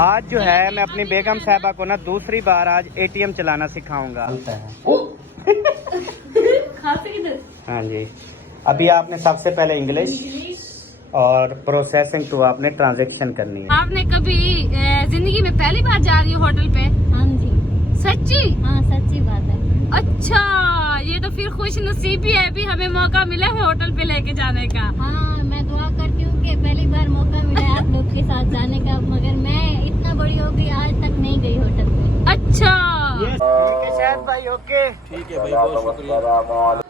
आज जो है मैं अपनी बेगम साहबा को ना दूसरी बार आज एटीएम चलाना सिखाऊंगा। हाँ जी, अभी आपने सबसे पहले इंग्लिश और प्रोसेसिंग टू आपने ट्रांजैक्शन करनी है। आपने कभी जिंदगी में पहली बार जा रही हो होटल पे? हाँ जी। सच्ची? हाँ सच्ची बात है। अच्छा, ये तो फिर खुश नसीबी है भी हमें मौका मिला है होटल पे लेके जाने का। हाँ, मैं दुआ करती हूँ कि पहली बार मौका मिला है आप लोग के साथ जाने का, मगर मैं इतना बड़ी हो गई आज तक नहीं गई होटल पे। अच्छा शायद भाई ओके ठीक है भाई, बहुत शुक्रिया।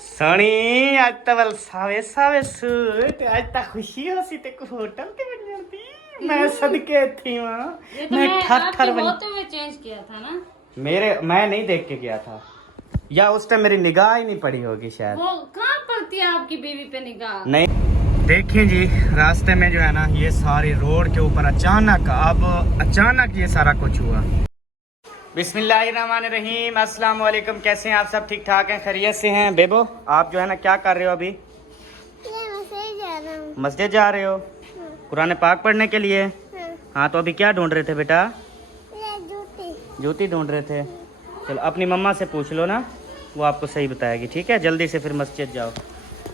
सनी आज तो बल सावे सावे सूट आज तक खुशी हो सी ते को होटल के बन जाती। मैं सदके थी वहाँ, ये तो मैं मैं ठर आपके ठर बन होते हुए चेंज किया था ना। मैं नहीं देख के गया था, या उस टाइम मेरी निगाह ही नहीं पड़ी होगी शायद। वो कहाँ पड़ती है आपकी बीवी पे निगाह? नहीं देखिए जी, रास्ते में जो है ना ये सारी रोड के ऊपर अचानक ये सारा कुछ हुआ। बिस्मिल्लाहिर्रहमानिर्रहीम, अस्सलाम वालेकुम। कैसे हैं आप सब? ठीक ठाक हैं, खैरियत से हैं? बेबो आप जो है ना क्या कर रहे हो अभी? मस्जिद जा रहे हो कुरान पाक पढ़ने के लिए? हाँ, तो अभी क्या ढूंढ रहे थे बेटा? जूती ढूंढ रहे थे। चलो अपनी मम्मा से पूछ लो ना, वो आपको सही बताएगी। ठीक है, जल्दी से फिर मस्जिद जाओ।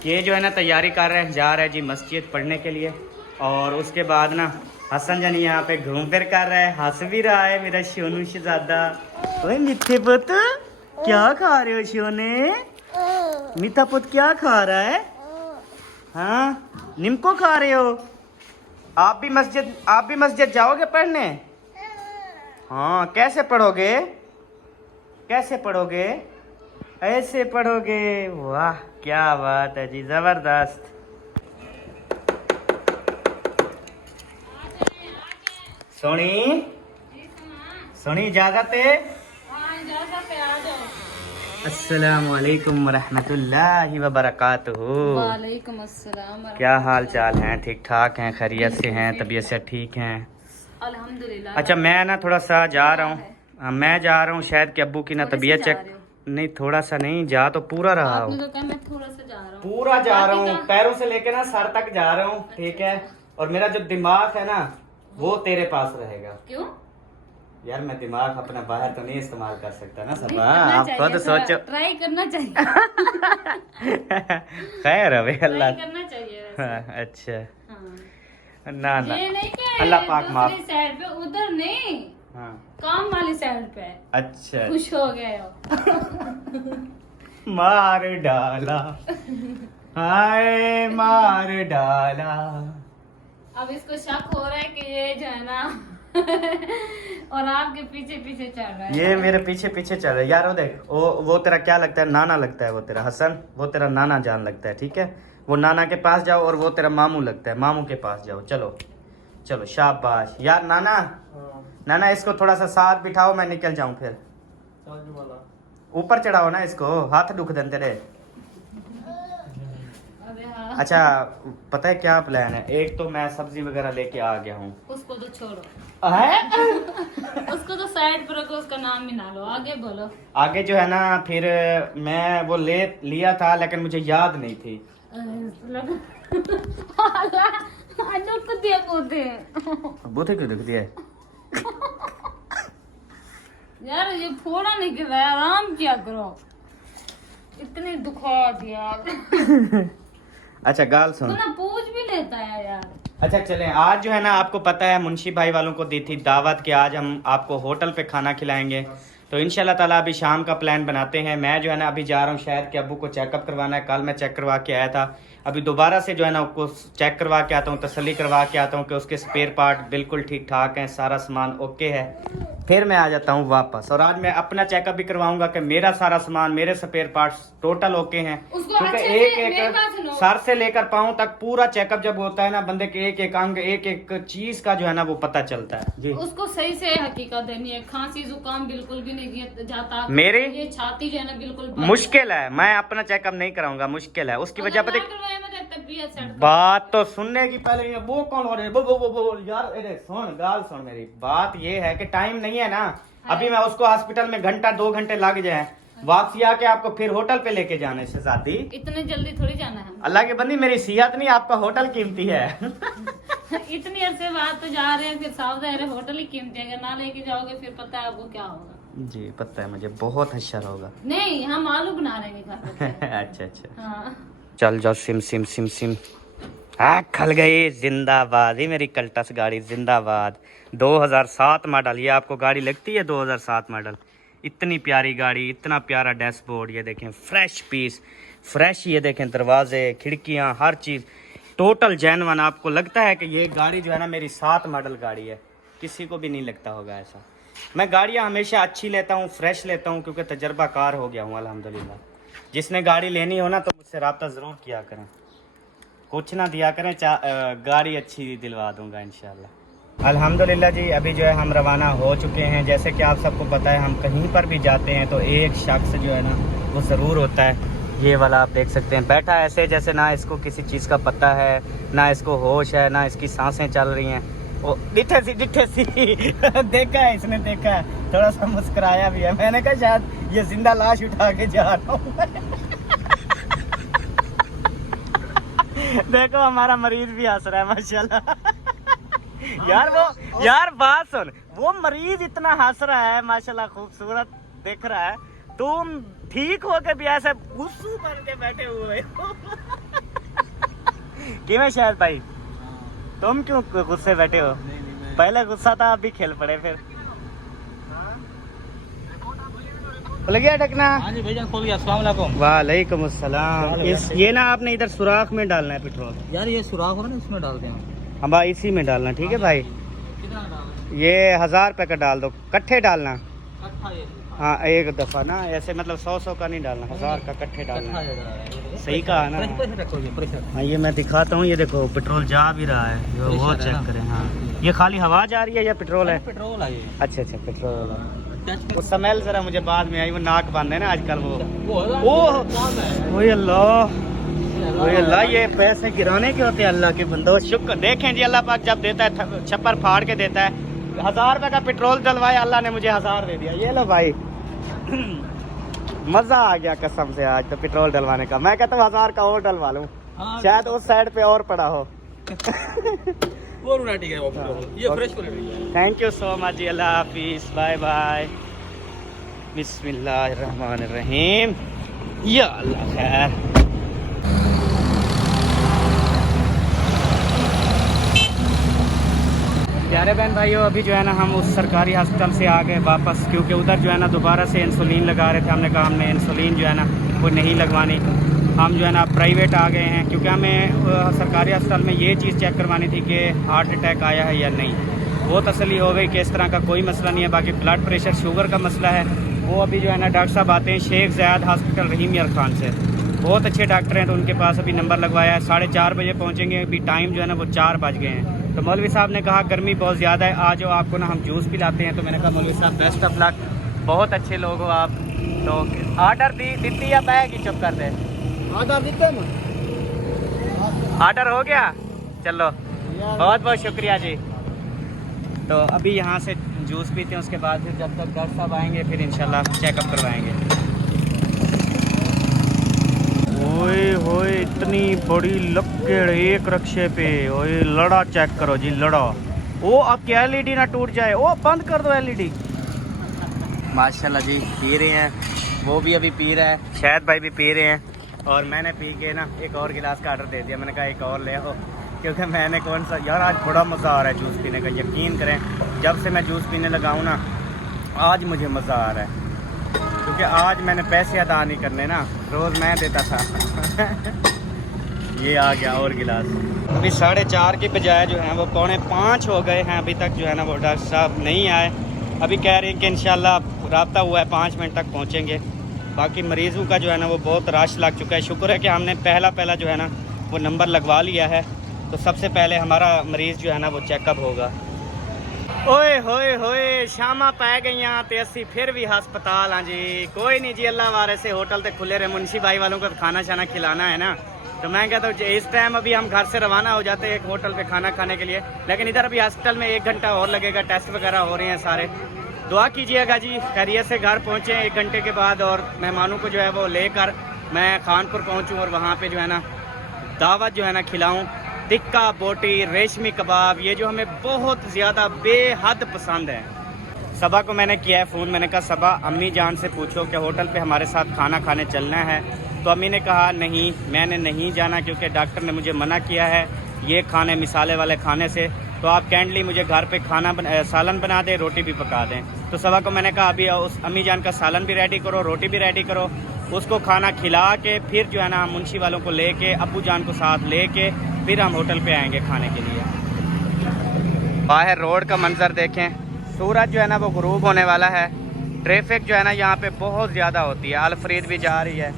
ये जो है ना तैयारी कर रहे हैं, जा रहे हैं जी मस्जिद पढ़ने के लिए। और उसके बाद ना हसन जानी यहाँ पे घूम फिर कर रहा है, हंस भी रहा है मेरा सोनू शहजादा। ओए मिठे पुत, क्या खा रहे हो सोने? मीठा पुत क्या खा रहा है? हाँ, निम्को खा रहे हो? आप भी मस्जिद जाओगे पढ़ने? हाँ, कैसे पढ़ोगे? कैसे पढ़ोगे? ऐसे पढ़ोगे? वाह क्या बात है जी, जबरदस्त। सोनी इजाजत है? अस्सलाम वालेकुम रहमतुल्लाहि व बरकातुहू। वालेकुम अस्सलाम। क्या हाल चाल हैं? ठीक ठाक हैं, खैरियत से हैं, तबीयत से ठीक हैं? अल्हम्दुलिल्लाह। अच्छा, मैं ना थोड़ा सा जा रहा हूँ, मैं जा रहा हूँ शायद कि अब्बू की ना तबीयत चेक। नहीं थोड़ा सा नहीं, जा तो पूरा रहा हूँ। आपने तो कहा मैं थोड़ा सा जा रहा हूँ। पूरा जा रहा हूँ, पैरों से लेके ना सर तक जा रहा हूँ। ठीक है, और मेरा जो दिमाग है ना वो तेरे पास रहेगा। क्यों? यार मैं दिमाग अपना बाहर तो नहीं इस्तेमाल कर सकता ना सब। करना आप चाहिए, खुद थोड़ा सोचो। ट्राई करना चाहिए। खैर अबे अल्लाह। ट्राई करना चाहिए वैसे। हाँ, अच्छा हाँ। ना ना, ये नहीं कि अल्लाह पाक माफ। दूसरी साइड पे, उधर नहीं, हाँ काम वाली साइड पे। अच्छा, खुश हो गए हो? मार डाला, हाय मार डाला। अब इसको शक हो रहा है कि ये जो है ना और आपके पीछे पीछे चल रहा है। ये मेरे पीछे पीछे चल रहा है यार। वो देख, वो तेरा क्या लगता है? नाना लगता है वो तेरा। हसन वो तेरा नाना जान लगता है। ठीक है, वो नाना के पास जाओ, और वो तेरा मामू लगता है, मामू के पास जाओ। चलो चलो, शाबाश यार। नाना इसको थोड़ा सा साथ बिठाओ, मैं निकल जाऊं फिर। ऊपर चढ़ाओ ना इसको, हाथ दुख दें तेरे। अबे हाँ। अच्छा, पता है क्या प्लान है? एक तो मैं सब्जी वगैरह लेके आ गया हूँ। उसको तो छोड़ो, है? उसको तो साइड पर रखो, उसका नाम भी ना लो, आगे बोलो। आगे जो है ना, फिर मैं वो लिया था लेकिन मुझे याद नहीं थी। बूथे क्यों दिख दिया? यार ये फोड़ा नहीं गिर रहा है, आराम किया करो, इतनी दुखा दिया। अच्छा गाल सुन। तो ना पूछ भी लेता है यार। अच्छा चलें, आज जो है ना आपको पता है मुंशी भाई वालों को दी थी दावत कि आज हम आपको होटल पे खाना खिलाएंगे। तो इंशाल्लाह ताला अभी शाम का प्लान बनाते हैं। मैं जो है ना अभी जा रहा हूँ शायद कि अब्बू को चेकअप करवाना है। कल मैं चेक करवा के आया था, अभी दोबारा से जो है ना उसको चेक करवा के आता हूँ, तसल्ली करवा के आता हूँ कि उसके स्पेयर पार्ट बिल्कुल ठीक ठाक हैं, सारा सामान ओके है। फिर मैं आ जाता हूँ वापस, और आज मैं अपना चेकअप भी करवाऊंगा कि मेरा सारा सामान, मेरे स्पेयर पार्ट्स टोटल ओके हैं। क्योंकि एक सर से लेकर पाँव तक पूरा चेकअप जब होता है ना, बंदे के एक एक अंग, एक एक चीज का जो है ना वो पता चलता है जी। उसको सही से हकीकत देनी है, खांसी जुकाम बिल्कुल भी नहीं जाता। मेरे ये छाती जो है ना बिल्कुल मुश्किल है, मैं अपना चेकअप नहीं कराऊंगा, मुश्किल है। उसकी वजह पता तबीयत सेट। बात तो सुनने की पहले ये वो कौन हो रहे वो यार, अरे सुन गाल सुन मेरी बात। ये है कि टाइम नहीं है ना अभी, मैं उसको हॉस्पिटल में घंटा 2 घंटे लग जाए, वापसी आके आपको फिर होटल पे लेके जाने से शादी। इतने जल्दी थोड़ी जाना है। अल्लाह के बंदी, मेरी सेहत नहीं, आपका होटल कीमती है। इतनी अरसे बाद तो जा रहे हैं, फिर सावधान रहे, होटल ही कीमती है, अगर ना लेके जाओगे फिर पता है आपको क्या होगा। जी पता है मुझे, बहुत हशर होगा। नहीं, हम आलू बना रहे हैं घर पे। अच्छा अच्छा, हाँ। चल जाओ, सिम सिम सिम सिम। खल गई, जिंदाबाद। ये मेरी कल्टस गाड़ी जिंदाबाद। 2007 मॉडल। ये आपको गाड़ी लगती है 2007 मॉडल? इतनी प्यारी गाड़ी, इतना प्यारा डैशबोर्ड, ये देखें फ्रेश पीस, फ्रेश। ये देखें दरवाजे, खिड़कियां, हर चीज़ टोटल जेन्युइन। आपको लगता है कि ये गाड़ी जो है ना मेरी 7 मॉडल गाड़ी है, किसी को भी नहीं लगता होगा ऐसा। मैं गाड़ियां हमेशा अच्छी लेता हूँ, फ्रेश लेता हूँ, क्योंकि तजर्बाकार हो गया हूँ अल्हम्दुलिल्लाह। जिसने गाड़ी लेनी हो ना तो मुझसे रब्ता ज़रूर किया करें, कुछ ना दिया करें, गाड़ी अच्छी दिलवा दूंगा इंशाल्लाह। अल्हम्दुलिल्लाह जी, अभी जो है हम रवाना हो चुके हैं। जैसे कि आप सबको पता है, हम कहीं पर भी जाते हैं तो एक शख्स जो है ना वो ज़रूर होता है। ये वाला आप देख सकते हैं, बैठा ऐसे जैसे ना इसको किसी चीज़ का पता है, ना इसको होश है, ना इसकी सांसें चल रही हैं। वो डिठे सी देखा है इसने, देखा है, थोड़ा सा मुस्कुराया भी है। मैंने कहा शायद ये जिंदा लाश उठा के जा रहा हूँ। देखो हमारा मरीज भी हंस रहा है माशाल्लाह। यार बात सुन, वो मरीज इतना हंस रहा है माशाल्लाह, खूबसूरत दिख रहा है, तुम ठीक हो के भी ऐसे गुस्सू बन के बैठे हुए हो। क्यों शायद भाई, तुम क्यों गुस्से बैठे हो? पहले गुस्सा था, अभी खेल पड़े फिर। खुल गया ढकना? हाँ जी भैया खोल गया। अस्सलाम वालेकुम। वालेकुम अस्सलाम। ये ना आपने इधर सुराख में डालना है पेट्रोल। यार ये सुराख होगा ना, इसमें डालते हैं। हाँ भाई, इसी में डालना, ठीक है भाई। कितना डालना? ये 1000 रुपये का डाल दो, कट्ठे डालना। कट्ठा ये। हाँ एक दफ़ा ना, ऐसे मतलब 100 का नहीं डालना, 1000 का कट्ठे डालना। सही कहा ना? हाँ ये मैं दिखाता हूँ, ये देखो पेट्रोल जा भी रहा है, वो चेक करें। हाँ ये खाली हवा जा रही है या पेट्रोल है? पेट्रोल है ये। अच्छा अच्छा पेट्रोल है। वो स्मेल जरा मुझे बाद में आई, वो नाक बंद है ना आजकल वो अल्लाह, ये पैसे गिराने के होते हैं अल्लाह के बंदो। शुक्र देखें जी, अल्लाह पाक जब देता है छप्पर फाड़ के देता है। 1000 रुपये का पेट्रोल डलवाया, अल्लाह ने मुझे 1000 दे दिया। ये लो भाई, मजा आ गया कसम से आज तो पेट्रोल डलवाने का। मैं कहता हूँ 1000 का और डलवा लूँ, शायद उस साइड पे और पड़ा हो। ये फ्रेश क्वालिटी है। थैंक यू सो मच जी, अल्लाह हाफिज़, बाय बाय। बिस्मिल्लाहिर्रहमानिर्रहीम, या अल्लाह खैर। प्यारे बहन भाइयों, अभी जो है ना हम उस सरकारी हॉस्पिटल से आ गए वापस, क्योंकि उधर जो है ना दोबारा से इंसुलिन लगा रहे थे। हमने कहा हमने इंसुलिन जो है ना वो नहीं लगवानी, हम जो है ना प्राइवेट आ गए हैं, क्योंकि हमें सरकारी अस्पताल में ये चीज़ चेक करवानी थी कि हार्ट अटैक आया है या नहीं। वो तसल्ली हो गई कि इस तरह का कोई मसला नहीं है। बाकी ब्लड प्रेशर, शुगर का मसला है, वो अभी जो है ना डॉक्टर साहब आते हैं शेख ज़याद हॉस्पिटल रहीम यार खान से, बहुत अच्छे डॉक्टर हैं, तो उनके पास अभी नंबर लगवाया है। 4:30 बजे पहुँचेंगे, अभी टाइम जो है ना वो 4 बज गए हैं। तो मौलवी साहब ने कहा गर्मी बहुत ज़्यादा है, आज आपको ना हम जूस पिलाते हैं। तो मैंने कहा मौलवी साहब बेस्ट ऑफ लक, बहुत अच्छे लोग हो आप। तो ऑर्डर दी या बैग ही चुप कर दे? आधा देते हैं। ऑर्डर हो गया, चलो बहुत बहुत शुक्रिया जी। तो अभी यहाँ से जूस पीते हैं, उसके बाद फिर जब तक डॉक्टर साहब आएंगे फिर इंशाल्लाह चेकअप करवाएंगे। ओए होए, इतनी बड़ी लक्कड़ एक रक्शे पे। ओए लड़ा चेक करो जी, लड़ा। ओ अब क्या एलईडी ना टूट जाए, ओ बंद कर दो एलईडी। माशाल्लाह जी, पी रहे हैं, वो भी अभी पी रहा है, शायद भाई भी पी रहे हैं, और मैंने पी के ना एक और गिलास का ऑर्डर दे दिया। मैंने कहा एक और ले आओ, क्योंकि मैंने कौन सा यार आज बड़ा मज़ा आ रहा है जूस पीने का। यकीन करें, जब से मैं जूस पीने लगा हूँ ना, आज मुझे मज़ा आ रहा है, क्योंकि आज मैंने पैसे अदा नहीं करने ना, रोज़ मैं देता था। ये आ गया और गिलास। अभी 4:30 की बजाय जो है वो 4:45 हो गए हैं, अभी तक जो है ना वो डॉक्टर साहब नहीं आए। अभी कह रहे हैं कि इंशाल्लाह राब्ता हुआ है 5 मिनट तक पहुँचेंगे। बाकी मरीज़ों का जो है ना वो बहुत रश लग चुका है। शुक्र है कि हमने पहला जो है ना वो नंबर लगवा लिया है, तो सबसे पहले हमारा मरीज़ जो है ना वो चेकअप होगा। ओए होए होए, शामा पै गई तो असी फिर भी हस्पताल हाँ जी। कोई नहीं जी, अल्लाह वारे से होटल तो खुले रहे, मुंशी भाई वालों को खाना शाना खिलाना है ना। तो मैं कहता हूँ इस टाइम अभी हम घर से रवाना हो जाते हैं एक होटल पे खाना खाने के लिए, लेकिन इधर अभी हॉस्पिटल में 1 घंटा और लगेगा, टेस्ट वगैरह हो रहे हैं सारे। दुआ कीजिएगा जी खैरियत से घर पहुँचे 1 घंटे के बाद, और मेहमानों को जो है वो लेकर मैं खानपुर पहुँचूँ और वहाँ पे जो है ना दावत जो है ना खिलाऊँ। टिक्का बोटी, रेशमी कबाब, ये जो हमें बहुत ज़्यादा बेहद पसंद है। सबा को मैंने किया है फ़ोन, मैंने कहा सबा अम्मी जान से पूछो कि होटल पे हमारे साथ खाना खाने चलना है। तो अम्मी ने कहा नहीं, मैंने नहीं जाना क्योंकि डॉक्टर ने मुझे मना किया है ये खाने मिसाले वाले खाने से। तो आप कैंडली मुझे घर पे सालन बना दें, रोटी भी पका दें। तो सबा को मैंने कहा अभी उस अम्मी जान का सालन भी रेडी करो, रोटी भी रेडी करो, उसको खाना खिला के फिर जो है ना हम मुंशी वालों को लेके अब्बू जान को साथ लेके फिर हम होटल पे आएंगे खाने के लिए। बाहर रोड का मंजर देखें, सूरज जो है ना वो गुरूब होने वाला है। ट्रैफिक जो है ना यहाँ पे बहुत ज़्यादा होती है। अलफ्रीद भी जा रही है।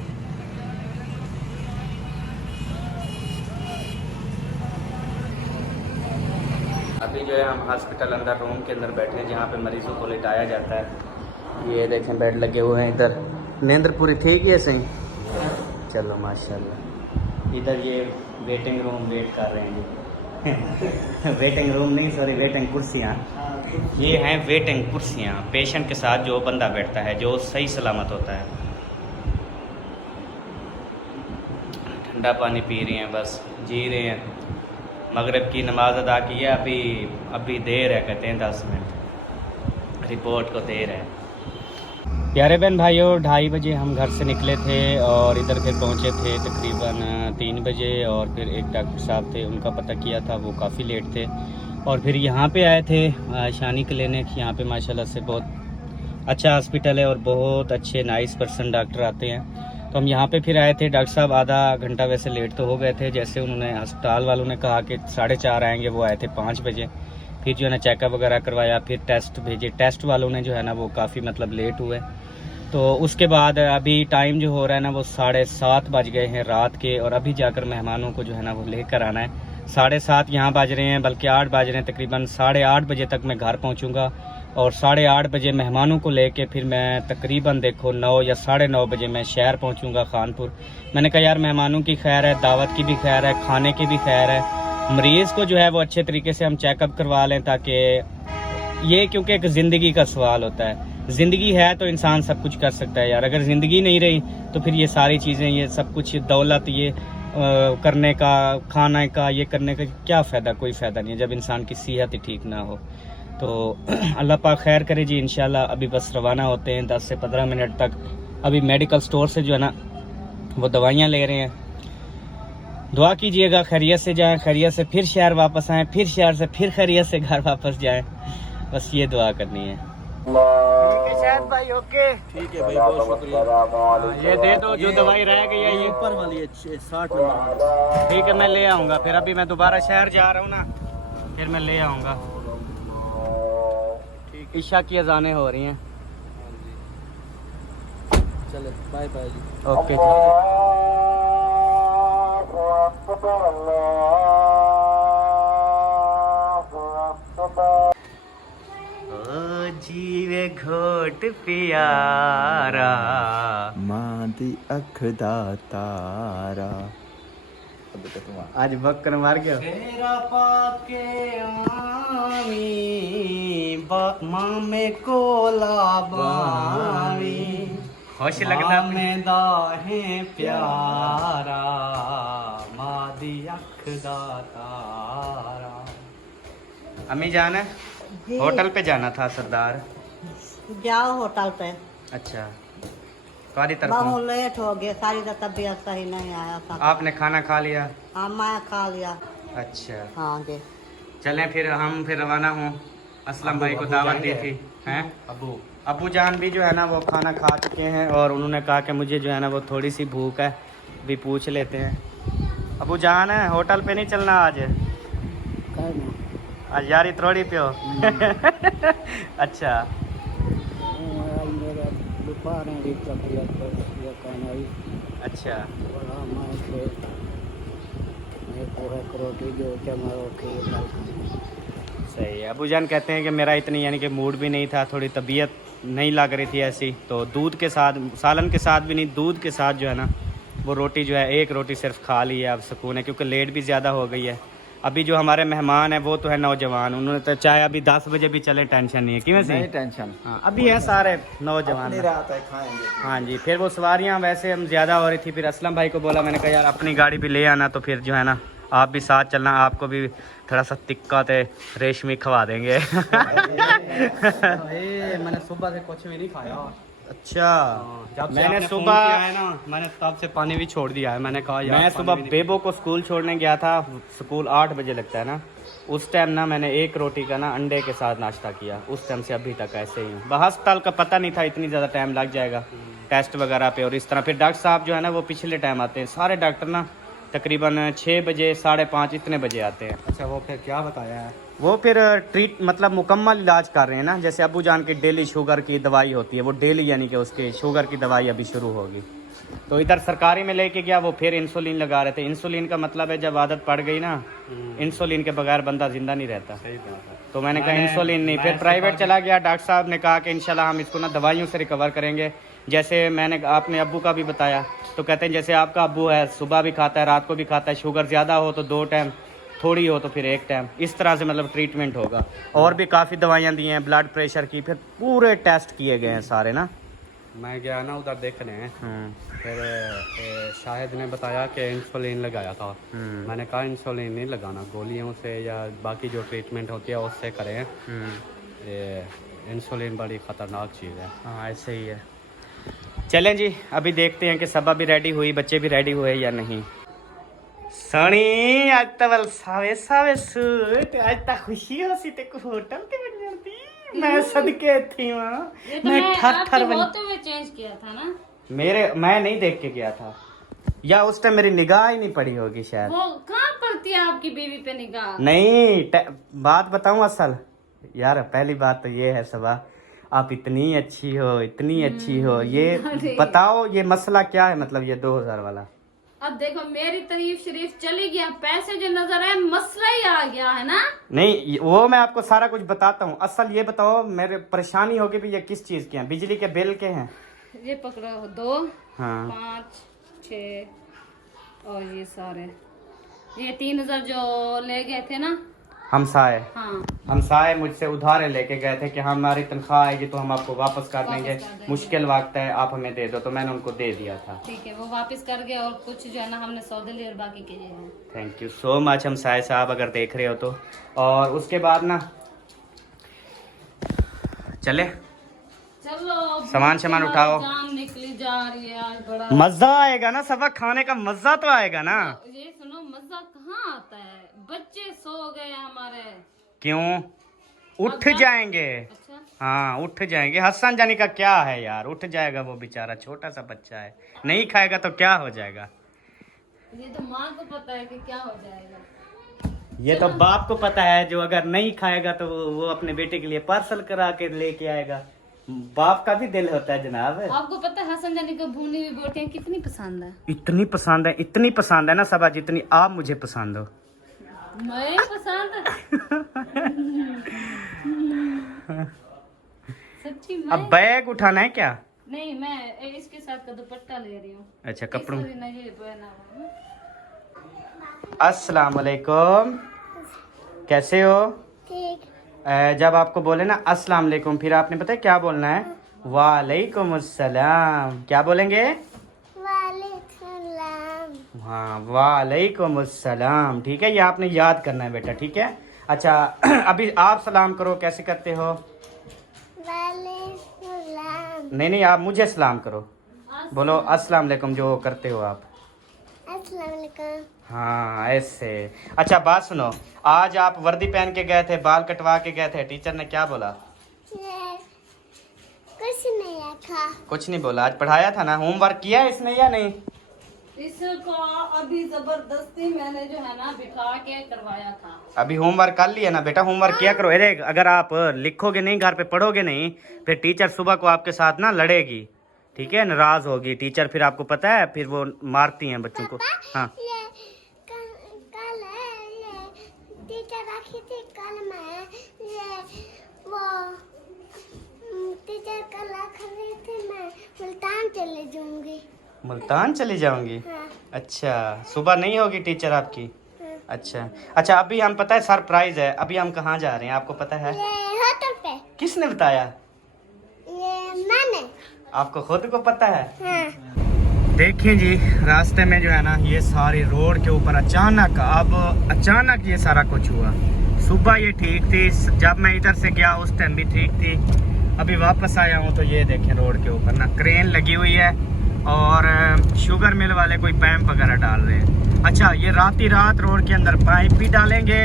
अभी जो है हम हॉस्पिटल अंदर रूम के अंदर बैठे हैं जहाँ पे मरीजों को लेटाया जाता है। ये देखें बेड लगे हुए हैं इधर। नींद पूरी ठीक है सही? चलो माशाल्लाह। इधर ये वेटिंग रूम वेट कर रहे हैं जी। वेटिंग रूम नहीं, सॉरी, वेटिंग कुर्सियाँ। ये हैं वेटिंग कुर्सियाँ। पेशेंट के साथ जो बंदा बैठता है जो सही सलामत होता है। ठंडा पानी पी रहे हैं, बस जी रहे हैं। मगरिब की नमाज अदा की है, अभी देर है, कहते हैं 10 मिनट, रिपोर्ट को देर है। प्यारे बहन भाइयों, 2:30 बजे हम घर से निकले थे और इधर फिर पहुंचे थे तकरीबन 3 बजे। और फिर एक डॉक्टर साहब थे, उनका पता किया था, वो काफ़ी लेट थे। और फिर यहाँ पे आए थे शानी क्लिनिक। यहाँ पे माशाल्लाह से बहुत अच्छा हॉस्पिटल है और बहुत अच्छे नाइस पर्सन डॉक्टर आते हैं। तो हम यहाँ पे फिर आए थे। डॉक्टर साहब आधा घंटा वैसे लेट तो हो गए थे, जैसे उन्होंने अस्पताल वालों ने कहा कि 4:30 आएंगे, वो आए थे 5 बजे। फिर जो है ना चेकअप वगैरह करवाया, फिर टेस्ट भेजे। टेस्ट वालों ने जो है ना वो काफ़ी मतलब लेट हुए। तो उसके बाद अभी टाइम जो हो रहा है ना वो 7:30 बज गए हैं रात के। और अभी जाकर मेहमानों को जो है ना वो लेकर आना है। 7:30 यहाँ बज रहे हैं, बल्कि 8 बज रहे हैं। तकरीबन 8:30 बजे तक मैं घर पहुँचूँगा और 8:30 बजे मेहमानों को लेके फिर मैं तकरीबन देखो 9 या 9:30 बजे मैं शहर पहुँचूँगा खानपुर। मैंने कहा यार मेहमानों की खैर है, दावत की भी खैर है, खाने की भी खैर है, मरीज़ को जो है वो अच्छे तरीके से हम चेकअप करवा लें, ताकि ये क्योंकि एक ज़िंदगी का सवाल होता है। ज़िंदगी है तो इंसान सब कुछ कर सकता है यार। अगर ज़िंदगी नहीं रही तो फिर ये सारी चीज़ें, ये सब कुछ, दौलत, ये करने का, खाने का, ये करने का क्या फ़ायदा? कोई फ़ायदा नहीं है जब इंसान की सेहत ही ठीक ना हो। तो अल्लाह पाक खैर करे जी। इंशाल्लाह अभी बस रवाना होते हैं 10 से 15 मिनट तक। अभी मेडिकल स्टोर से जो है ना वो दवाइयाँ ले रहे हैं। दुआ कीजिएगा खैरियत से जाएं, खैरियत से फिर शहर वापस आएँ, फिर शहर से फिर खैरियत से घर वापस जाएं। बस ये दुआ करनी है। शायद भाई ओके, ठीक है भाई, बहुत शुक्रिया। ये दे दो जो दवाई रह गई है, ये ऊपर वाली है 60 नंबर। ठीक है, मैं ले आऊँगा। फिर अभी मैं दोबारा शहर जा रहा हूँ ना, फिर मैं ले आऊँगा। ठीक, ईशा की अजानें हो रही हैं। चले, बाय बाय जी। ओके। ओ जीवे घोट प्यारा, मां दी अख दा तारा। आज बक्कर मार गया। तेरा पाके आवी मामे कोला बावी, खुश लगता में दाहे प्यारा, मां दी अख दा तारा। अम्मी जान है होटल पे जाना था सरदार। जाओ होटल पे। अच्छा, तुम्हारी बहुत तरफ लेट हो गया, सारी का तबीयत सही नहीं आया था। आपने खाना खा लिया? हाँ मैं खा लिया। अच्छा, हाँ जी। चलें फिर हम फिर रवाना हूँ। असलम भाई को दावत दी थी हैं। अबू जान भी जो है ना वो खाना खा चुके हैं और उन्होंने कहा कि मुझे जो है ना वो थोड़ी सी भूख है, भी पूछ लेते हैं। अबू जान है होटल पे नहीं चलना आज? आज यारी त्रोड़ी पियो। अच्छा, अच्छा, सही है। अबू जान कहते हैं कि मेरा इतनी यानी कि मूड भी नहीं था, थोड़ी तबीयत नहीं लग रही थी ऐसी, तो दूध के साथ, सालन के साथ भी नहीं, दूध के साथ जो है ना वो रोटी जो है, एक रोटी सिर्फ खा ली है। अब सुकून है क्योंकि लेट भी ज़्यादा हो गई है। अभी जो हमारे मेहमान है वो तो है नौजवान, उन्होंने तो चाहे अभी 10 बजे भी चले टेंशन नहीं है। क्यों वैसे? नहीं टेंशन। हाँ, अभी है सारे नौजवान। रात है, खाएंगे। हाँ जी। फिर वो सवारियाँ वैसे हम ज़्यादा हो रही थी, फिर असलम भाई को बोला, मैंने कहा यार अपनी गाड़ी भी ले आना, तो फिर जो है ना आप भी साथ चलना, आपको भी थोड़ा सा तिक्का ते रेशमी खवा देंगे। मैंने सुबह से कुछ भी नहीं खाया। अच्छा, जब मैंने सुबह सुबह है ना, मैंने तब से पानी भी छोड़ दिया है। मैंने कहा यार मैं सुबह बेबो को स्कूल छोड़ने गया था। स्कूल 8 बजे लगता है ना, उस टाइम ना मैंने एक रोटी का ना अंडे के साथ नाश्ता किया। उस टाइम से अभी तक ऐसे ही हूँ। अस्पताल का पता नहीं था इतनी ज़्यादा टाइम लग जाएगा टेस्ट वगैरह पे और इस तरह। फिर डॉक्टर साहब जो है ना वो पिछले टाइम आते हैं। सारे डॉक्टर ना तकरीबन 6 बजे 5:30 इतने बजे आते हैं। अच्छा, वो फिर क्या बताया है? वो फिर मतलब मुकम्मल इलाज कर रहे हैं ना। जैसे अबू जान की डेली शुगर की दवाई होती है, वो डेली यानी कि उसके शुगर की दवाई अभी शुरू होगी। तो इधर सरकारी में लेके गया, वो फिर इंसुलिन लगा रहे थे। इंसुलिन का मतलब है जब आदत पड़ गई ना, इंसुलिन के बगैर बंदा जिंदा नहीं रहता। सही बात है। तो मैंने कहा इंसुलिन नहीं। फिर प्राइवेट चला गया। डॉक्टर साहब ने कहा कि इंशाल्लाह हम इसको ना दवाइयों से रिकवर करेंगे। जैसे मैंने आपने अब्बू का भी बताया, तो कहते हैं जैसे आपका अब्बू है, सुबह भी खाता है, रात को भी खाता है। शुगर ज़्यादा हो तो 2 टाइम, थोड़ी हो तो फिर 1 टाइम। इस तरह से मतलब ट्रीटमेंट होगा। और भी काफ़ी दवाइयाँ दी हैं, ब्लड प्रेशर की, फिर पूरे टेस्ट किए गए हैं सारे ना। मैं गया ना उधर देखने, फिर शाहिद ने बताया कि इंसुलिन लगाया था। मैंने कहा इंसुलिन नहीं लगाना, गोलियों से या बाकी जो ट्रीटमेंट होती है उससे करें। ये इंसुलिन बड़ी ख़तरनाक चीज़ है। हाँ ऐसे ही है। चलें जी, अभी देखते हैं कि सबा भी रेडी हुई, बच्चे भी रेडी हुए या नहीं। सनी आज तवल सावे सावे सूट, आज तक खुशी हो सी ते को होटल के बन जाती। मैं सदके थी वहाँ, ये तो मैं मैं ठर आपके ठर बन। होते हुए चेंज किया था ना। मैं नहीं देख के गया था, या उस टाइम मेरी निगाह ही नहीं पड़ी होगी शायद। वो कहाँ पड़ती है आपकी बीवी पे निगाह? नहीं, बात बताऊं असल यार, पहली बात तो ये है सबा, आप इतनी अच्छी हो, इतनी अच्छी हो। ये बताओ ये मसला क्या है, मतलब ये 2000 वाला। अब देखो मेरी तारीफ शरीफ चली गया, पैसे जो नजर आए मसला ही आ गया है ना। नहीं, वो मैं आपको सारा कुछ बताता हूँ। असल ये बताओ मेरे परेशानी होगी भी, ये किस चीज के हैं? बिजली के बिल के हैं? ये पकड़ो 2, हाँ 5, 6 और ये सारे, ये 3000 जो ले गए थे ना हमसाए। हाँ, हमसाए मुझसे उधारे लेके गए थे कि हमारी तनख्वाह आएगी तो हम आपको वापस कर देंगे, मुश्किल वक्त है आप हमें दे दो। तो मैंने उनको दे दिया था। ठीक है, वो वापस कर गए और कुछ जो है ना हमने सौदे लिए और बाकी के हैं। थैंक यू सो मच हमसाए साहब, अगर देख रहे हो तो। और उसके बाद ना चले, चलो सामान उठाओ। जान निकली जा रही है आज, बड़ा मजा आएगा ना सबक खाने का, मजा तो आएगा ना। ये सुनो, मजा कहाँ आता है? बच्चे सो गए हमारे। क्यों? उठ जाएंगे। अच्छा, हाँ उठ जाएंगे। हसन जानी का क्या है यार, उठ जाएगा वो बेचारा, छोटा सा बच्चा है, नहीं खाएगा तो क्या हो जाएगा। ये तो माँ को पता है कि क्या हो जाएगा। ये तो बाप को पता है, जो अगर नहीं खाएगा तो वो अपने बेटे के लिए पार्सल करा के लेके आएगा। बाप का भी दिल होता है जनाब। आपको पता है हसन जानी को भुनी हुई बोटियां कितनी पसंद है? इतनी पसंद है ना सबा, जितनी आप मुझे पसंद हो। मैं पसंद सच्ची मैं। अब बैग उठाना है क्या? नहीं, मैं इसके साथ का दुपट्टा ले रही हूँ। अच्छा, कपड़ों। नहीं पहना हुआ है। अस्सलाम वालेकुम, कैसे हो? ठीक। जब आपको बोले ना अस्सलाम वालेकुम, फिर आपने पता है क्या बोलना है? वालेकुम अस्सलाम। क्या बोलेंगे? वालेकुम। हाँ वालेकुम अस्सलाम। ठीक है, ये आपने याद करना है बेटा, ठीक है। अच्छा अभी आप सलाम करो, कैसे करते हो? वालेकुम। नहीं, आप मुझे सलाम करो, बोलो अस्सलाम वालेकुम जो करते हो आप। अस्सलाम वालेकुम। हाँ ऐसे। अच्छा बात सुनो, आज आप वर्दी पहन के गए थे, बाल कटवा के गए थे, टीचर ने क्या बोला? कुछ नहीं रखा। कुछ नहीं बोला। आज पढ़ाया था ना, होमवर्क किया इसने या नहीं? इसको अभी जबरदस्ती मैंने जो है ना बिठा के करवाया था। अभी होमवर्क कर लिया ना बेटा, होमवर्क किया करो। अरे अगर आप लिखोगे नहीं, घर पे पढ़ोगे नहीं, फिर टीचर सुबह को आपके साथ ना लड़ेगी, ठीक है, नाराज होगी टीचर। फिर आपको पता है फिर वो मारती हैं बच्चों को। हाँ कल टीचर रखी थी, कल मैं वो टीचर कल रख रही थी, मैं मुल्तान चले जाऊंगी। मुल्तान चली जाऊंगी? हाँ। अच्छा, सुबह नहीं होगी टीचर आपकी? हाँ। अच्छा अभी हम पता है सरप्राइज है, अभी हम कहाँ जा रहे हैं आपको पता है? ये होटल पे। किसने बताया? ये मैंने। आपको खुद को पता है? हाँ। देखिए जी, रास्ते में जो है ना ये सारी रोड के ऊपर अचानक ये सारा कुछ हुआ। सुबह ये ठीक थी, जब मैं इधर से गया उस टाइम भी ठीक थी। अभी वापस आया हूँ तो ये देखें रोड के ऊपर ना क्रेन लगी हुई है और शुगर मिल वाले कोई पाइप वगैरह डाल रहे हैं। अच्छा, ये रात रोड के अंदर पाइप भी डालेंगे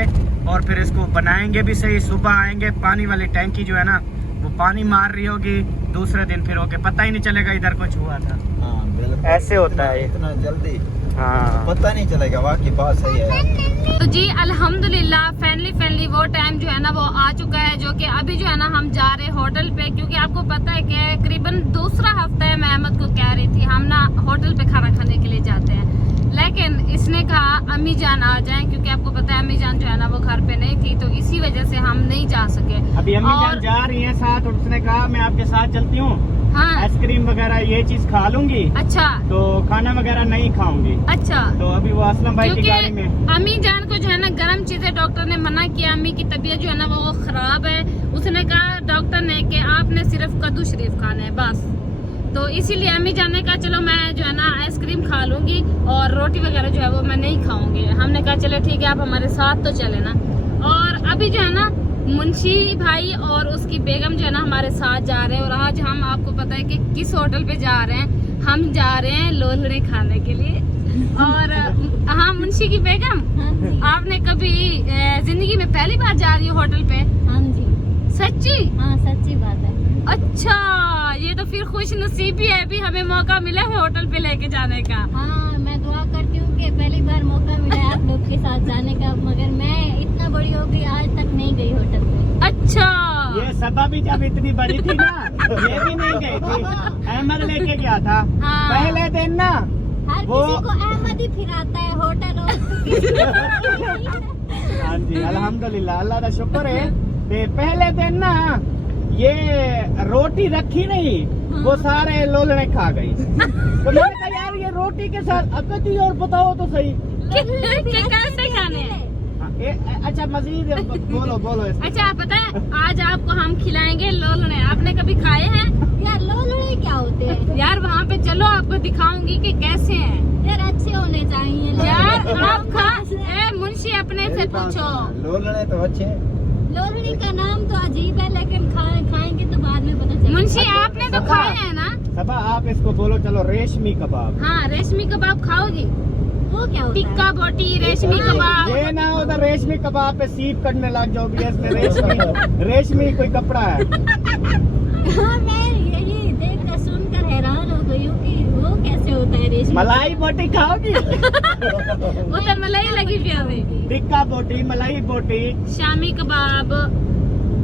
और फिर इसको बनाएंगे भी सही। सुबह आएंगे, पानी वाली टैंकी जो है ना वो पानी मार रही होगी, दूसरे दिन फिर होके पता ही नहीं चलेगा इधर कुछ हुआ था। हाँ, बिल्कुल। ऐसे होता है इतना जल्दी हाँ, पता नहीं चलेगा। वाकई बात सही है। तो जी अल्हम्दुलिल्लाह फाइनली वो टाइम जो है ना वो आ चुका है, जो कि अभी जो है ना हम जा रहे हैं होटल पे, क्योंकि आपको पता है कि करीबन दूसरा हफ्ता है मैं अहमद को कह रही थी हम ना होटल पे खाना खाने के लिए जाते हैं, लेकिन इसने कहा अम्मी जान आ जाएं, क्योंकि आपको पता है अम्मी जान जो है ना वो घर पे नहीं थी, तो इसी वजह से हम नहीं जा सके। अभी अम्मी जान जा रही है साथ और उसने कहा मैं आपके साथ चलती हूँ, हाँ आइसक्रीम वगैरह ये चीज खा लूंगी, अच्छा तो खाना वगैरह नहीं खाऊंगी। अच्छा, तो अभी वो असलम भाई की गाड़ी में क्योंकि अम्मी जान को जो है ना गर्म चीजें डॉक्टर ने मना किया, अम्मी की तबीयत जो है ना वो खराब है। उसने कहा डॉक्टर ने कि आपने सिर्फ कद्दू शरीफ खाना है बस, तो इसीलिए अम्मी जान ने कहा चलो मैं जो है ना आइसक्रीम खा लूंगी और रोटी वगैरह जो है वो मैं नहीं खाऊंगी। हमने कहा चलो ठीक है आप हमारे साथ तो चले ना। और अभी जो है ना मुंशी भाई और उसकी बेगम जो है ना हमारे साथ जा रहे हैं, और आज हम आपको पता है कि किस होटल पे जा रहे हैं, हम जा रहे हैं लोलड़ी खाने के लिए। और हाँ मुंशी की बेगम, हाँ जी, आपने कभी जिंदगी में पहली बार जा रही हो होटल पे? हाँ जी, सच्ची? हाँ सच्ची बात है। अच्छा, ये तो फिर खुश नसीबी है, भी हमें मौका मिला है होटल पे लेके जाने का। हाँ, मैं दुआ करती हूँ कि पहली बार मौका मिला है आप लोग के साथ जाने का, मगर मैं इतना बड़ी हो गई आज तक नहीं गई होटल पे। अच्छा, ये सबा भी जब इतनी बड़ी थी ना ये भी नहीं गई थी, अहमद लेके गया था। हाँ। पहले दिन ना हर वो- किसी को अहमद ही फिराता है होटल और हाँ जी अल्हम्दुलिल्लाह, अल्लाह का शुक्र है। ते पहले दिन ना ये रोटी रखी नहीं, वो सारे लोलने खा गई। तो मैंने कहा यार ये रोटी के साथ अकती और बताओ तो सही। कैसे खाने हैं? हाँ, अच्छा मजीद बोलो इसमें। अच्छा पता है आज आपको हम खिलाएंगे लोलने, आपने कभी खाए हैं? यार लोलड़े क्या होते हैं? यार वहाँ पे चलो आपको दिखाऊंगी कि कैसे हैं। यार अच्छे होने चाहिए यार आप खा, मुंशी अपने से पूछो। लोलने तो अच्छे हैं। लोलड़ी का नाम तो अजीब है, लेकिन खाएंगे तो बाद में पता चलेगा। मुंशी आपने तो खाए हैं ना? सबा आप इसको बोलो चलो रेशमी कबाब। हाँ रेशमी कबाब खाओगी? वो क्या होता है? टिक्का बोटी रेशमी कबाब। ये ना उधर रेशमी कबाब पे सीप कटने लग जाओगी, इसमें रेशमी कोई कपड़ा है। हाँ, मैं यही देखकर सुनकर हैरान हो गई हूँ कि वो कैसे होता है रेशमी। मलाई बोटी खाओगी? वो तो मलाई लगी हुई अभी। टिक्का बोटी, मलाई बोटी, शामी कबाब।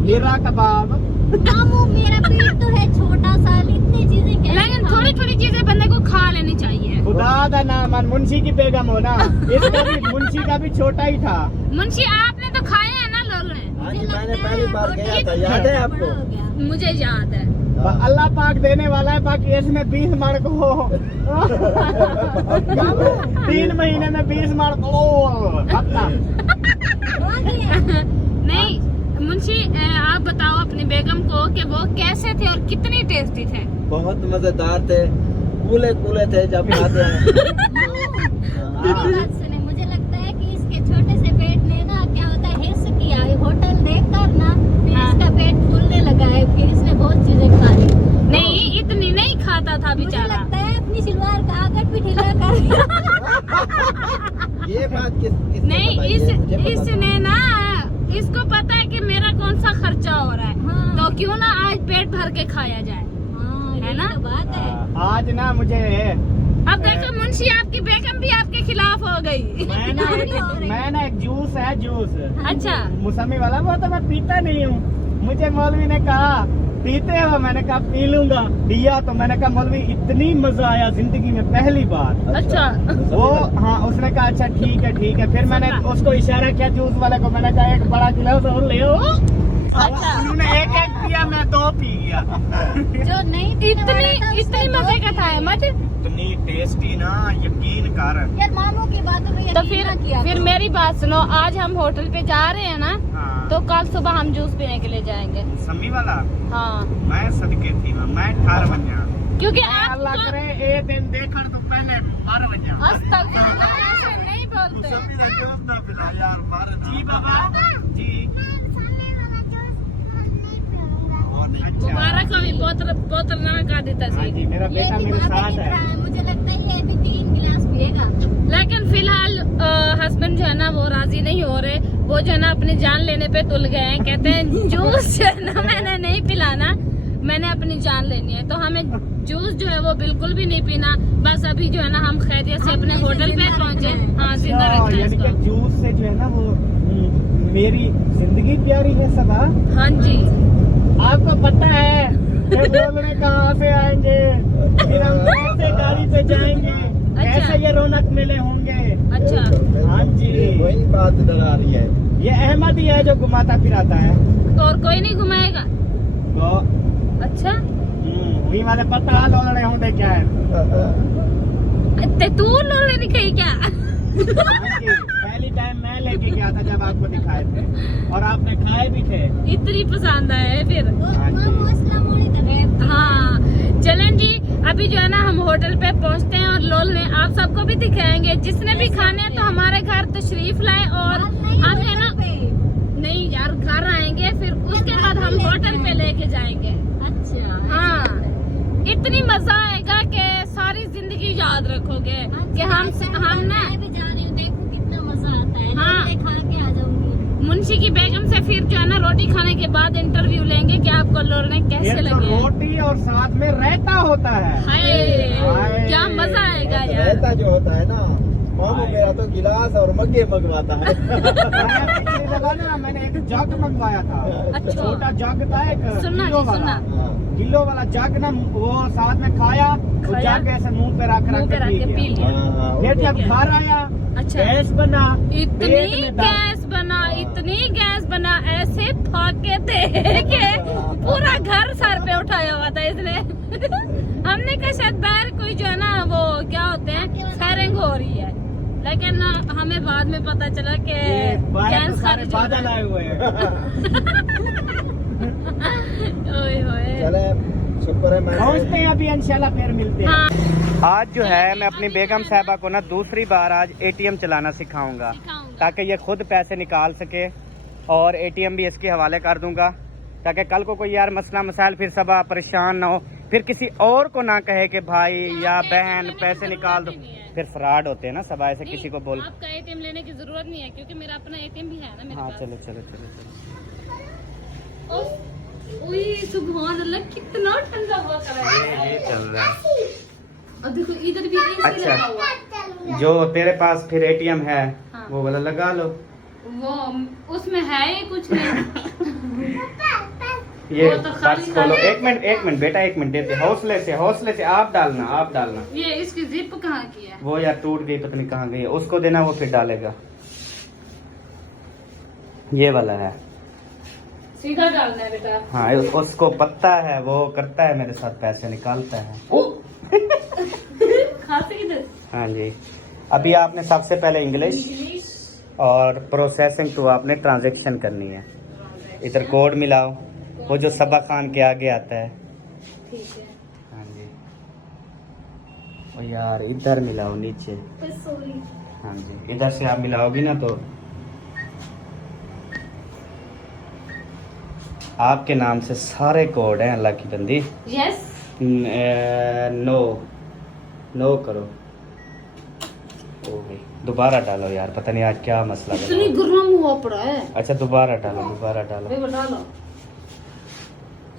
हीरा कबाब। मामू मेरा पेट तो है छोटा सा, इतनी चीजें कैसे लेकिन खाऊं? थोड़ी थोड़ी चीजें बंदे को खा लेनी चाहिए। खुदा का नाम है, मुंशी की बेगम हो ना, इसका भी मुंशी का भी छोटा ही था। मुंशी आपने तो खाए हैं ना लोलने? हाँ जी, मुझे मैंने लगता पहली है बार होटल गया था, में याद है बड़ा आपको? हो गया। मुझे याद है। अल्लाह पाक देने वाला है, बाकी इसमें 20 मण को 3 महीने में 20 मण को खत्म। हो गया। नहीं मुंशी आप बताओ अपनी बेगम को कि वो कैसे थे और कितने टेस्टी थे? बहुत मजेदार थे, कूले कूले थे जब खाते हैं। मेरी बात सुने, मुझे लगता है कि इसके छोटे से पेट ने ना क्या होता है हिस्स किया होटल देखकर ना, फिर हाँ। इसका पेट फूलने लगा है, फिर इसने बहुत चीजें खा ली। नहीं इतनी नहीं खाता था मुझे बेचारा। लगता है अपनी सलवार का आगट भी ढीला कर दिया। ये बात किसने नहीं बताई है? मुझे पता इसने ना इसको पता है कि मेरा कौन सा खर्चा हो रहा है, हाँ। तो क्यों ना आज पेट भर के खाया जाए। हाँ, है यही ना? तो बात है। आज ना मुझे अब देखो मुंशी आपकी बेगम भी आपके खिलाफ हो गई। मैं ना एक जूस है जूस अच्छा मौसमी वाला, वो तो मैं पीता नहीं हूँ। मुझे मौलवी ने कहा पीते हो, मैंने कहा पी लूंगा, दिया तो मैंने कहा मौलवी इतनी मजा आया जिंदगी में पहली बार। अच्छा वो हाँ उसने कहा अच्छा ठीक है। फिर मैंने उसको इशारा किया जूस वाले को, मैंने कहा एक बड़ा गिलास और ले आओ। अच्छा। उन्होंने एक पिया, मैं 2 पी गया। जो नहीं पीने वाला था, इतनी उसने मजे दो का था अहमद। इतनी टेस्टी ना, यकीन कर। यार मामू की बातों में तो यकीन ना किया फिर करो। मेरी बात सुनो, आज हम होटल पे जा रहे हैं ना, हाँ। तो कल सुबह हम जूस पीने के लिए जाएंगे। मौसमी वाला हाँ मैं सदके थी, मैं 18 बन गया। क्योंकि आप अल्लाह तो करे ए दिन देखण तो पहले मर वजा अस्तगफिरुल्लाह, ऐसे नहीं बोलते। जी बाबा जी। मुबारक हो भी बोतल ना कर देता हाँ सी। जी, मेरा बेटा मेरे साथ है। मुझे लगता है ये अभी 3 गिलास पिएगा। लेकिन फिलहाल हस्बैंड जो है ना वो राजी नहीं हो रहे, वो जो है ना अपनी जान लेने पे तुल गए हैं। कहते हैं जूस जो है ना मैंने नहीं पिलाना, मैंने अपनी जान लेनी है। तो हमें जूस जो है वो बिल्कुल भी नहीं पीना। बस अभी जो है ना हम खैरियत से अपने होटल पे पहुंचे। हाँ, जिंदा रखना है यानी कि इसको। जूस से जो है ना वो मेरी जिंदगी प्यारी है सदा। हाँ जी, आपको पता है कि बोलने कहाँ से आएंगे, फिर हम कैसे गाड़ी से जाएंगे, कैसे ये रौनक मेले होंगे। अच्छा। हाँ जी, वही बात नजर आ रही है। ये अहमद ही है जो घुमाता फिराता है। और कोई नहीं घुमाएगा? तो अच्छा, वही वाले पता लोलने होंगे क्या है। ते तू लोले नहीं कही क्या? हाँ जी, पहली टाइम मैं लेके गया था जब आपको दिखाए थे और आपने खाए भी थे। इतनी पसंद आए फिर। हाँ जी। हाँ, चलें जी, अभी जो है ना हम होटल पे पहुंचते हैं और लोल ने आप सबको भी दिखाएंगे। जिसने भी खाने हैं तो हमारे घर तशरीफ लाए और हम है ना, नहीं यार घर आएंगे फिर उसके बाद हम होटल पे लेके जाएंगे। अच्छा। हाँ, इतनी मजा आएगा कि सारी जिंदगी याद रखोगे कि हम ना मैं भी जा रही हूँ, देखो कितना मजा आता है। हाँ। मैं खा के आ जाऊंगी। मुंशी की बेगम से फिर जो है ना रोटी खाने के बाद इंटरव्यू लेंगे कि आपको लोलने कैसे ये तो लगे। रोटी और साथ में रहता होता है। हाय, क्या मजा आएगा यार। रहता जो होता है ना, मामू मेरा तो गिलास और मग्गे मंगवाता है। पिछली जगह ना मैंने एक जग मंगवाया था। अच्छा। छोटा जग था एक सुनना किलो जी, वाला। सुनना। किलो वाला जग ना वो साथ में खाया, वो खाया? जग ऐसे मुंह पे रख मुंह पे रख के पी लिया। फिर जब घर आया अच्छा। गैस बना, पेट इतनी में दर्द। गैस बना, इतनी गैस बना, ऐसे फाके थे कि पूरा घर सर पे उठाया हुआ था इसने। हमने कहा शायद बाहर कोई जो है ना वो क्या होते हैं फायरिंग हो रही है, लेकिन हमें बाद में पता चला कि ये बाहर तो गैस सारे खारिज हो बादल रहा आए हुए हैं। है। ओए होए। चले शुक्र है मैं पहुँचते हैं अभी इंशाल्लाह फिर मिलते हैं। हाँ, आज जो है मैं अपनी बेगम साहबा को ना दूसरी बार आज एटीएम चलाना सिखाऊंगा सिखाऊंगा। ताकि ये खुद पैसे निकाल सके और एटीएम भी इसके हवाले कर दूंगा ताकि कल को कोई यार मसला मसाइल फिर सब परेशान ना हो, फिर किसी और को ना कहे कि भाई या बहन पैसे निकाल दो, फिर फ्रॉड होते हैं ना सब ऐसे किसी को बोल। आपका एटीएम लेने की जरूरत नहीं है क्योंकि मेरा अपना एटीएम भी है ना मेरे हाँ पास। चलो चलो चलो चलो। ओए सुभान अल्लाह, कितना ठंडा हुआ कर रहा है। ये चल रहा है। और देखो इधर भी एसी अच्छा। लगा हुआ है। जो तेरे पास फिर एटीएम है हाँ। वो वाला लगा लो। वो उसमें है ही कुछ नहीं। ये वो तो खाली बस खोलो। खाली- एक मिनट बेटा, एक मिनट देते, हौसले से आप डालना। ये इसकी जिप कहाँ की है? वो यार टूट गई, पता नहीं कहाँ गई है, उसको देना, वो फिर डालेगा। ये वाला है। सीधा डालना है बेटा। हाँ उसको पता है, वो करता है मेरे साथ, पैसे निकालता है। खाते इधर। हाँ जी, अभी आपने सबसे पहले इंग्लिश और प्रोसेसिंग टू आपने ट्रांजैक्शन करनी है। इधर कोड मिलाओ, वो जो सबा खान के आगे आता है। ठीक है। हाँ जी, ओ यार इधर मिलाओ नीचे। सॉरी। हाँ जी, इधर से आप मिलाओगी ना तो आपके नाम से सारे कोड हैं अल्लाह की बंदी। यस। नो करो। ओ भाई दोबारा डालो यार, पता नहीं आज क्या मसला इतनी है। गर्म हुआ पड़ा है। अच्छा दोबारा डालो। बेटा डालो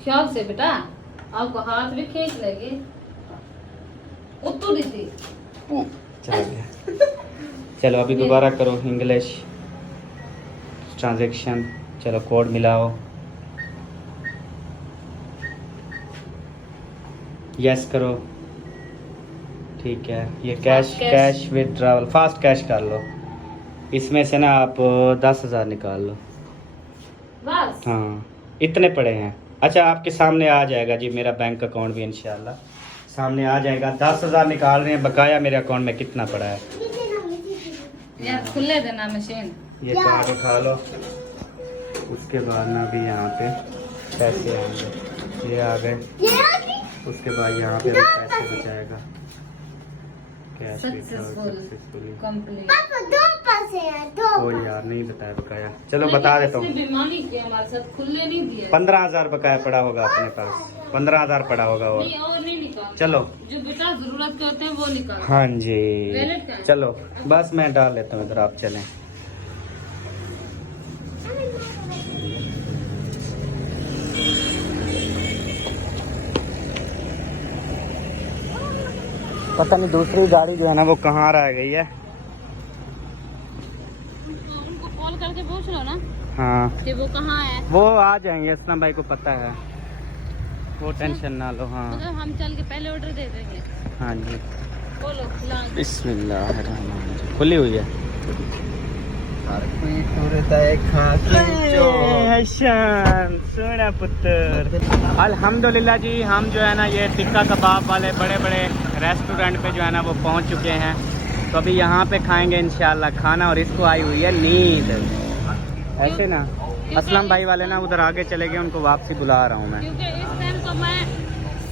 ख्याल से बेटा, आपको हाथ भी खींच लेगी। उत्तू थी। चलो गया। चलो अभी दोबारा करो इंग्लिश ट्रांजैक्शन। चलो कोड मिलाओ। यस करो। ठीक है, ये कैश विड्रॉवल फास्ट कैश कर लो। इसमें से ना आप 10,000 निकाल लो। बस। हाँ इतने पड़े हैं। अच्छा आपके सामने आ जाएगा जी, मेरा बैंक अकाउंट भी इंशाल्लाह सामने आ जाएगा। 10,000 निकाल रहे हैं, बकाया मेरे अकाउंट में कितना पड़ा है। यार खुले देना मशीन। ये कार्ड उठा लो, उसके बाद ना भी यहाँ पे पैसे आएंगे। ये आ गए। उसके बाद यहाँ पे भी पैसे बचाएगा। Cash successfully complete. ओ यार नहीं बताया बकाया, चलो बता देता हूँ। बेईमानी किया हमारे साथ, खुले नहीं दिए। 15,000 बकाया पड़ा होगा अपने पास, 15,000 पड़ा होगा और नहीं और नहीं निकाल। चलो जो बेटा जरूरत के होते हैं वो निकाल। हाँ जी वैलेट का है? चलो बस मैं डाल लेता हूँ इधर, आप चलें। पता नहीं दूसरी गाड़ी जो है ना वो कहाँ रह गई है। उनको कॉल करके पूछ लो ना हाँ कि वो कहाँ है। वो आ जाएंगे, असलम भाई को पता है, वो टेंशन ना लो। हाँ मतलब हम चल के पहले ऑर्डर दे देंगे। हाँ जी बोलो खिला। बिस्मिल्लाह, खुली हुई है। सोना पुत्र, अल्हम्दुलिल्लाह जी हम जो है ना ये टिक्का कबाब वाले बड़े बड़े रेस्टोरेंट पे जो है ना वो पहुंच चुके हैं। तो अभी यहाँ पे खाएंगे इंशाल्लाह खाना, और इसको आई हुई है नींद। ऐसे ना असलम भाई वाले ना उधर आगे चले गए, उनको वापसी बुला रहा हूँ मैं। क्योंकि इस टाइम तो मैं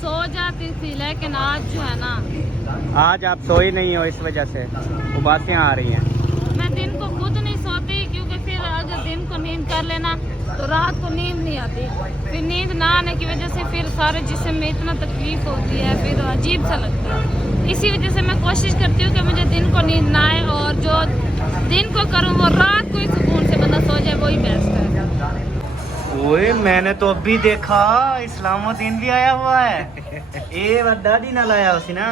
सो जाती थी, लेकिन आज जो है ना, आज आप सोई नहीं हो, इस वजह से उबासियाँ आ रही हैं। मैं दिन को खुद नहीं सोती, क्योंकि फिर अगर दिन को नींद कर लेना तो रात को नींद नहीं आती। फिर नींद ना आने की वजह से फिर सारे जिस्म में इतना तकलीफ होती है, फिर अजीब सा लगता है। इसी वजह से मैं कोशिश करती हूँ कि मुझे दिन को नींद ना आए, और जो दिन को करूँ वो रात को ही सुकून से बंदा सो जाए, वही बेस्ट है। ओए मैंने तो अभी देखा इस्लामुद्दीन भी आया हुआ है। ए दादी ना लाया उसी ना।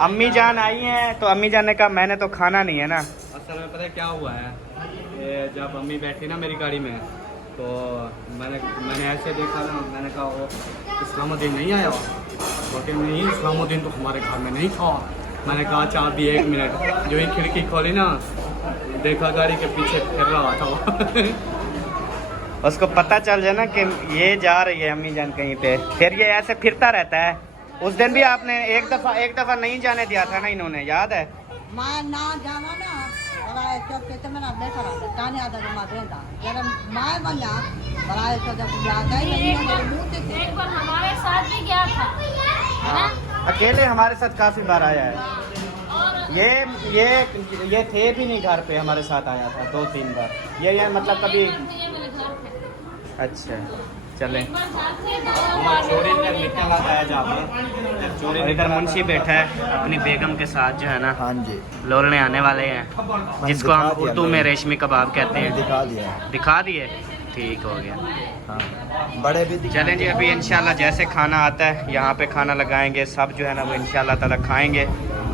अम्मी जान आई हैं, तो अम्मी जान ने कहा मैंने तो खाना नहीं है ना। असल में पता है क्या हुआ है, ये जब अम्मी बैठी ना मेरी गाड़ी में, तो मैंने ऐसे देखा ना, मैंने कहा वो इस्लामुद्दीन नहीं आया, बोलते नहीं इस्लामुद्दीन तो हमारे घर में नहीं था। मैंने कहा अच्छा अभी 1 मिनट, जो ही खिड़की खोली ना देखा गाड़ी के पीछे फिर रहा था। उसको पता चल जाए ना कि ये जा रही है अम्मी जान कहीं पे, फिर ये ऐसे फिरता रहता है। उस दिन भी आपने एक दफा नहीं जाने दिया था ना इन्होंने, याद है? मैं ना जाना ना बड़ा चौक पे तो मैं ना बैठा रहा जाने आधा जमा रहता जब मैं बना बड़ा तो जब जाता ही नहीं है मुंह से एक बार हमारे साथ भी गया था, है ना? अकेले हमारे साथ काफी बार आया है। ये थे भी नहीं घर पे, हमारे साथ आया था 2-3 बार। ये मतलब कभी। ये मेरे घर थे। अच्छा चलें। एक बार जाते हैं, चोरी कर निकल आता है जहाँ चोरी। इधर मुंशी बैठा है अपनी बेगम के साथ जो है ना, हाँ जी लोलने आने वाले हैं, जिसको हम उर्दू में रेशमी कबाब कहते हैं। दिखा दिया। दिखा दिए, ठीक हो गया। हाँ बड़े भी चलें जी, अभी इंशाल्लाह जैसे खाना आता है यहाँ पे खाना लगाएंगे, सब जो है ना वो इंशाल्लाह ताला खाएंगे।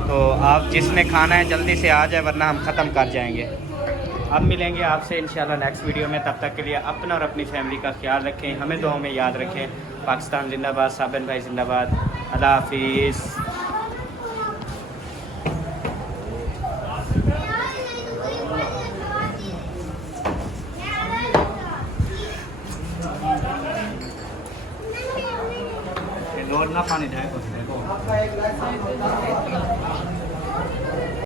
तो आप जिसने खाना है जल्दी से आ जाए, वरना हम ख़त्म कर जाएंगे। अब मिलेंगे आपसे इंशाल्लाह नेक्स्ट वीडियो में। तब तक के लिए अपना और अपनी फैमिली का ख्याल रखें, हमें दुआओं में याद रखें। पाकिस्तान जिंदाबाद, साबिन भाई जिंदाबाद। अल्लाह हाफिज़। लोड ना पानी जाए कुछ देखो।